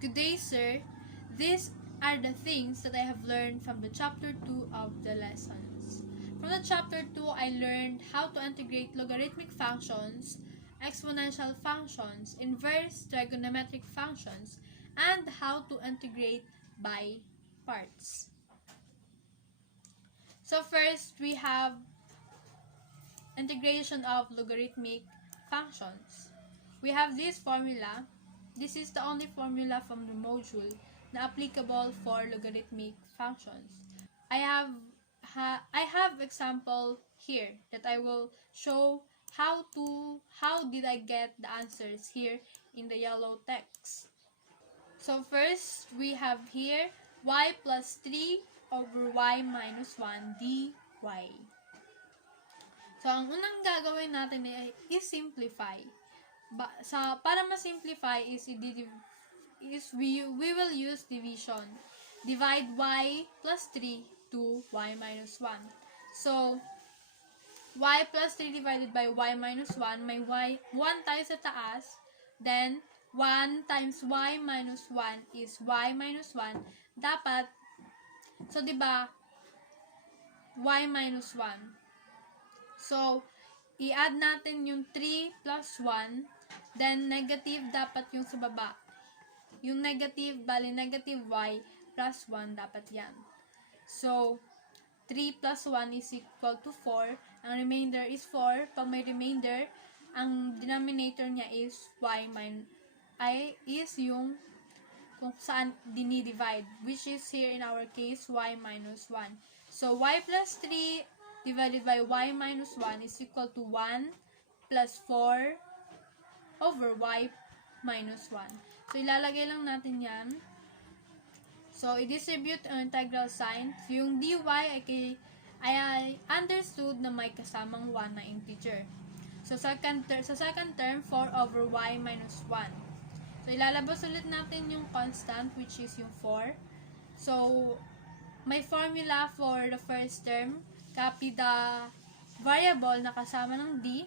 Good day, sir. These are the things that I have learned from the chapter 2 of the lessons. From the chapter 2, I learned how to integrate logarithmic functions, exponential functions, inverse trigonometric functions, and how to integrate by parts. So first, we have integration of logarithmic functions. We have this formula. This is the only formula from the module na applicable for logarithmic functions. I have example here that I will show how did I get the answers here in the yellow text. So first, we have here y plus 3 over y minus 1 dy. So, ang unang gagawin natin ay i-simplify. Para ma-simplify we will use division. Divide y plus 3 to y minus 1. So, y plus 3 divided by y minus 1, may 1 tayo sa taas. Then, 1 times y minus 1 is y minus 1. Dapat, so diba, y minus 1. So, i-add natin yung 3 plus 1, then negative dapat yung sa baba. Yung negative, bali negative y plus 1 dapat yan. So, 3 plus 1 is equal to 4. Ang remainder is 4. Pag may remainder, ang denominator niya is is yung kung saan dinidivide, which is here in our case, y minus 1. So, y plus 3 divided by y minus 1 is equal to 1 plus 4 over y minus 1. So, ilalagay lang natin yan. So, i-distribute ang integral sign. So, yung dy ay understood na may kasamang 1 na integer. So, sa second term, 4 over y minus 1. So, ilalabas ulit natin yung constant, which is yung 4. So, may formula for the first term. Copy the variable na kasama ng d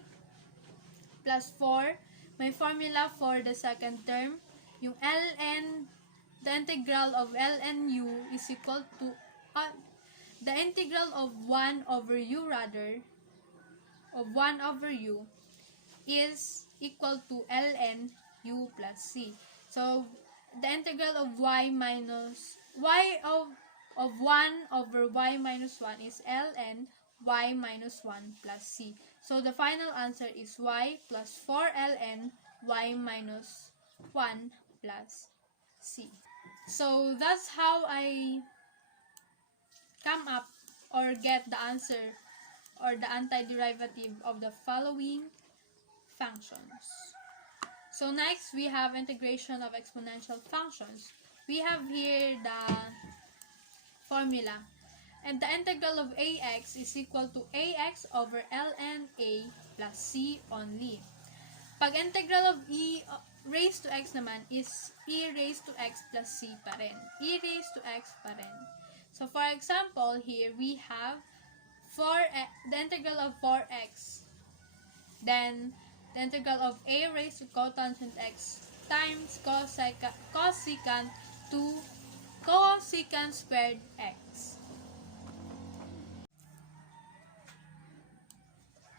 plus 4. May formula for the second term. Yung ln, the integral of ln u is equal to the integral of 1 over u is equal to ln u plus c. So, the integral of of 1 over y minus 1 is ln y minus 1 plus c. So, the final answer is y plus 4 ln y minus 1 plus c. So, that's how I come up or get the answer or the antiderivative of the following functions. So, next, we have integration of exponential functions. We have here the formula. And the integral of ax is equal to ax over ln a plus c only. Pag integral of e raised to x naman is e raised to x plus c pa rin. E raised to x pa rin. So, for example, here we have the integral of 4x. Then, the integral of a raised to cotangent x times cosecant squared x.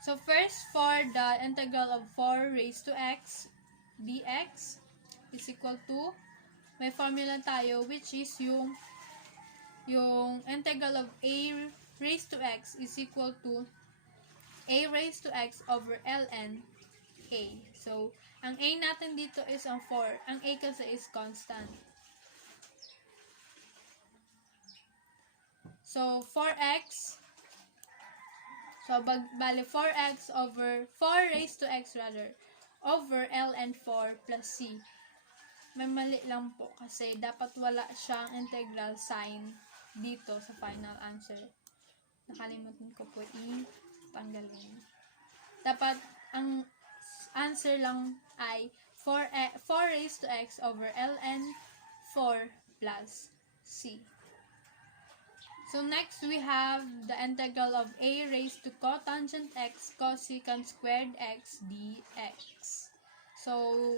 So, first, for the integral of 4 raised to x dx is equal to, may formula tayo, which is yung integral of a raised to x is equal to a raised to x over ln a. So, ang a natin dito is ang 4. Ang a kasi is constant. So, 4x. So, bali 4x over 4 raised to x over ln 4 plus c. May mali lang po kasi dapat wala siyang integral sign dito sa final answer. Nakalimutan ko po i-tanggalin. Dapat ang answer lang ay 4 raised to x over ln 4 plus c. So, next we have the integral of a raised to cotangent x cosecant squared x dx. So,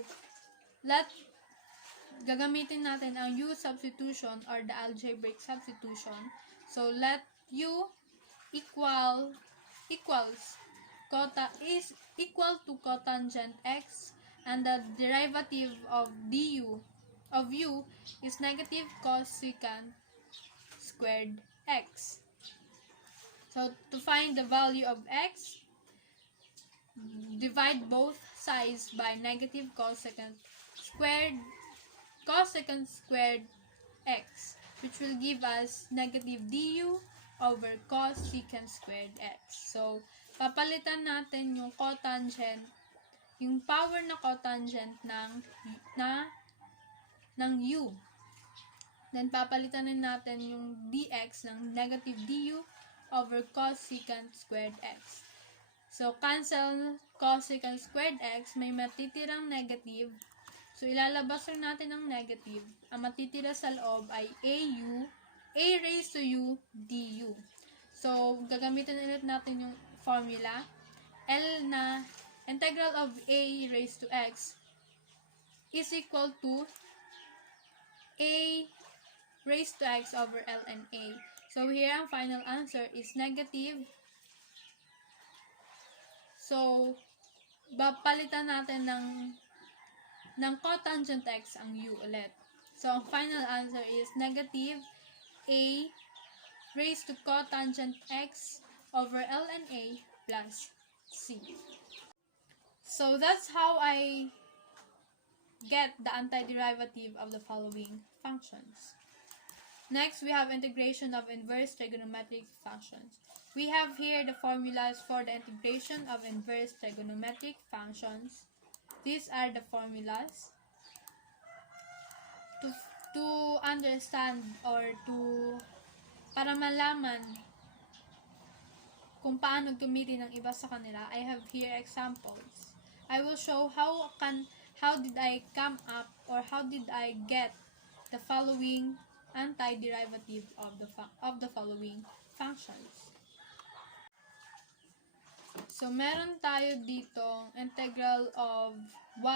gagamitin natin ang U substitution or the algebraic substitution. So, let U equals is equal to cotangent x, and the derivative of U is negative cosecant squared x. So, to find the value of x, divide both sides by negative cosecant squared x, which will give us negative du over cosecant squared x. So, papalitan natin yung cotangent, yung power na cotangent ng u. Then, papalitan natin yung dx ng negative du over cosecant squared x. So, cancel cosecant squared x, may matitirang negative. So, ilalabas rin natin ang negative. Ang matitira sa loob ay a raised to u du. So, gagamitin ulit natin yung formula. L na integral of a raised to x is equal to a raised to x over ln a. So, here ang final answer is negative. So, papalitan natin ng cotangent x ang u ulit. So, ang final answer is negative a raised to cotangent x over ln a plus c. So, that's how I get the antiderivative of the following functions. Next, we have integration of inverse trigonometric functions. We have here the formulas for the integration of inverse trigonometric functions. These are the formulas. To understand or para malaman kung paano gamitin ng iba sa kanila, I have here examples. I will show how did I come up or how did I get the following antiderivative of the following functions. So, meron tayo dito integral of 1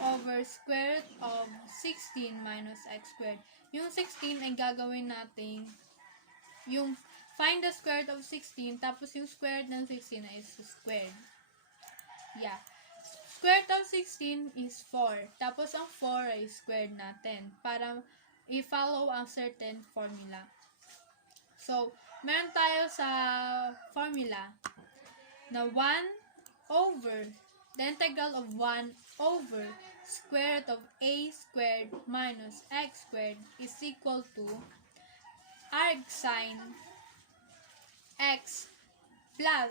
over square root of 16 minus x squared. Yung 16 ay gagawin natin yung find the square root of 16, tapos yung square root ng 16 is squared. Yeah. Square root of 16 is 4. Tapos ang 4 ay squared natin para i-follow ang certain formula. So, meron tayo sa formula na 1 over the integral of 1 over square root of a squared minus x squared is equal to arc sine x plus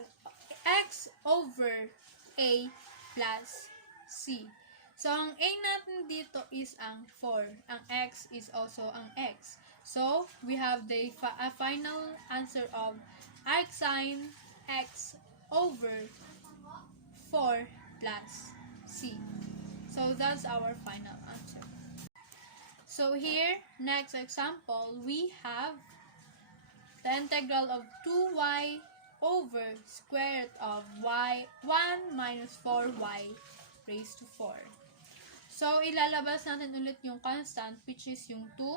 x over a plus c. So, ang a natin dito is ang 4. Ang x is also ang x. So, we have the final answer of arc sine x over 4 plus c. So, that's our final answer. So, here, next example, we have the integral of 2y over square root of 1 minus 4y raised to 4. So, ilalabas natin ulit yung constant, which is yung 2.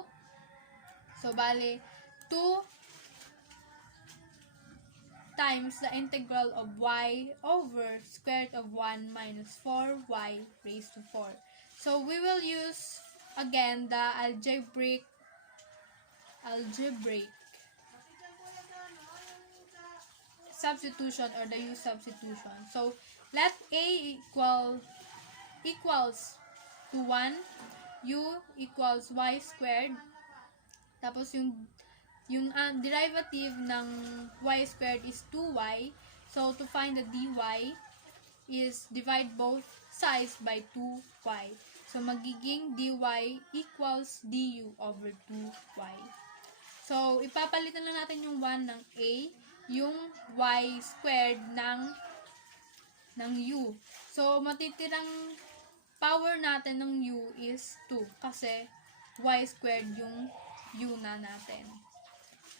So, bali, 2 times the integral of y over square root of 1 minus 4y raised to 4. So, we will use, again, the algebraic substitution or the u substitution. So, let a equals to 1, u equals y squared, tapos yung derivative ng y squared is 2y. So, to find the dy is divide both sides by 2y. So, magiging dy equals du over 2y. So, ipapalitan lang natin yung 1 ng a, yung y squared ng u. So, matitirang power natin ng u is 2 kasi y squared yung u na natin.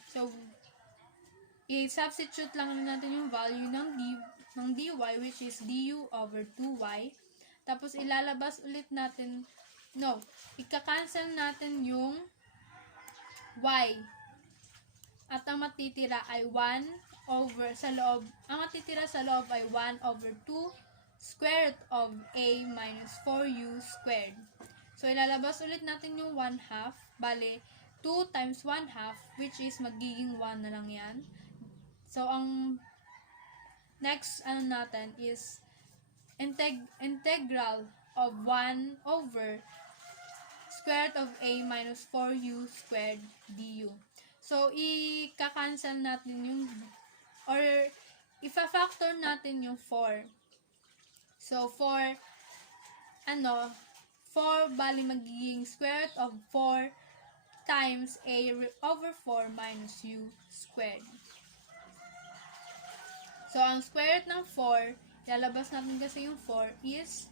So, i-substitute lang natin yung value ng dy, which is du over 2y. Tapos, ilalabas ulit natin No, ika-cancel natin yung y. At ang matitira ay 1 over sa loob. Ang matitira sa loob ay 1 over 2 square root of a minus 4u squared. So, ilalabas ulit natin yung 1/2. Bale, 2 times 1/2, which is magiging 1 na lang yan. So, ang next natin is integral of 1 over square root of a minus 4u squared du. So, i-cancel natin yung, or ifa-factor natin yung 4. So, 4 bali magiging square root of 4 times a over 4 minus u squared. So, ang square root ng 4, lalabas natin kasi yung 4 is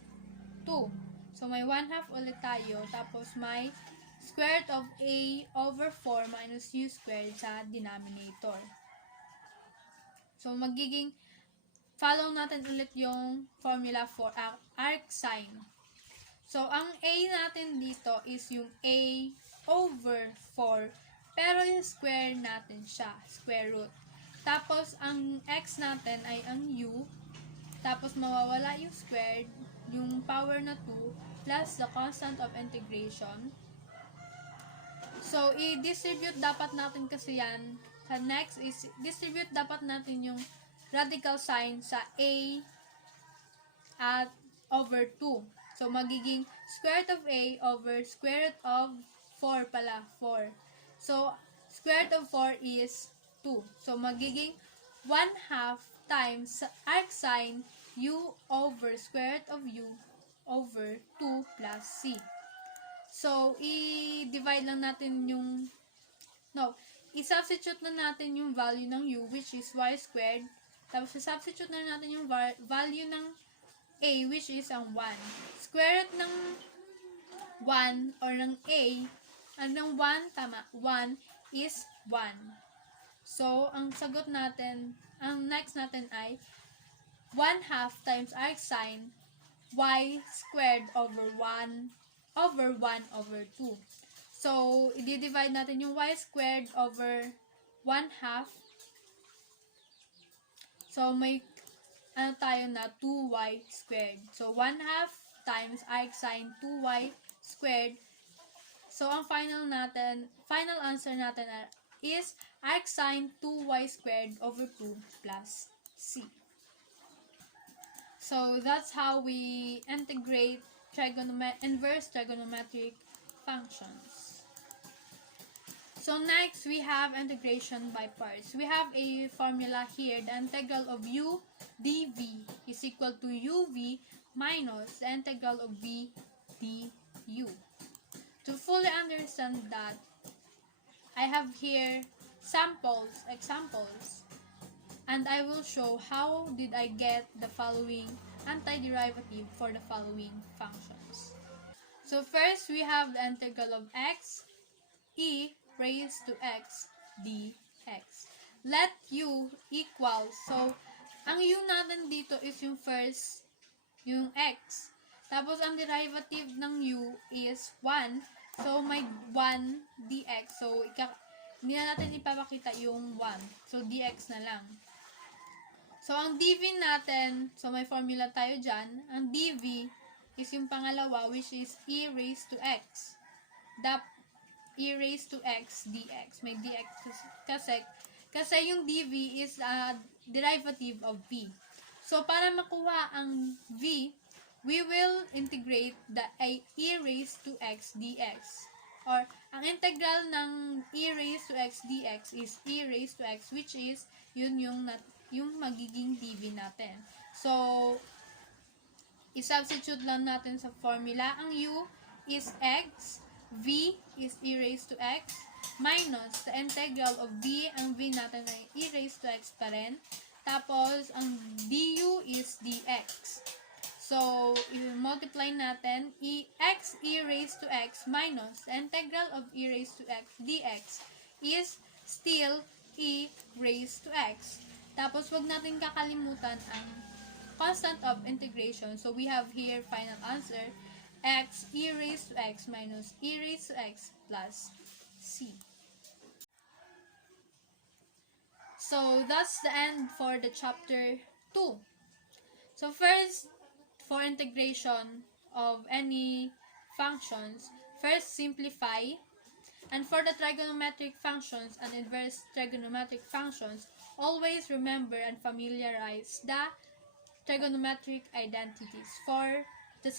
2. So, may 1/2 ulit tayo, tapos may square root of a over 4 minus u squared sa denominator. So, magiging, follow natin ulit yung formula for arc sine. So, ang a natin dito is yung a over 4, pero yung square natin siya, square root. Tapos, ang x natin ay ang u, tapos mawawala yung squared, yung power na 2, plus the constant of integration. So, i-distribute dapat natin kasi yan. Sa next is, distribute dapat natin yung radical sign sa a at over 2. So, magiging square root of a over square root of 4 pala, 4. So, square root of 4 is 2. So, magiging 1/2 times arc sine u over square root of u over 2 plus c. So, i-divide lang natin yung, i-substitute na natin yung value ng u, which is y squared. Tapos, i-substitute na natin yung value ng a, which is ang 1. Square root ng 1 or ng a, ng 1, tama, 1 is 1. So, ang sagot natin, ang next natin ay 1/2 times arc sine y squared over 1 over 2. So, i-divide natin yung y squared over 1/2. So, may tayo na 2y squared. So, 1/2 times arc sine 2y squared. So, ang final answer natin is arc sine 2y squared over 2 plus c. So, that's how we integrate inverse trigonometric functions. So, next, we have integration by parts. We have a formula here. The integral of u dv is equal to uv minus the integral of v du. To fully understand that, I have here examples, and I will show how did I get the following antiderivative for the following functions. So first, we have the integral of x e raised to x dx. Let u equal, so ang u natin dito is yung first, yung x. Tapos ang derivative ng u is 1. So may 1 dx. So hindi na natin ipapakita yung 1. So dx na lang. So ang dv natin, so may formula tayo dyan. Ang dv is yung pangalawa, which is e raised to x. E raised to x dx. May dx kasi yung dv is derivative of v. So, para makuha ang v, we will integrate the e raised to x dx. Or, ang integral ng e raised to x dx is e raised to x, which is yun yung magiging dv natin. So, i-substitute lang natin sa formula. Ang u is x, v is e raised to x, minus the integral of v, ang v natin ay e raised to x pa rin. Tapos, ang du is dx. So, i-multiply natin, x e raised to x minus the integral of e raised to x dx is still e raised to x. Tapos, wag natin kakalimutan ang constant of integration. So, we have here final answer, x e raised to x minus e raised to x plus c. So that's the end for the chapter 2. So first, for integration of any functions, first simplify. And for the trigonometric functions and inverse trigonometric functions, always remember and familiarize the trigonometric identities for the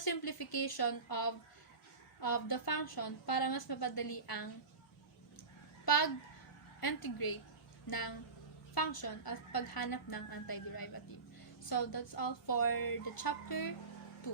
simplification of the function para mas mapadali ang pag-integrate ng function at paghanap ng antiderivative. So that's all for the chapter 2.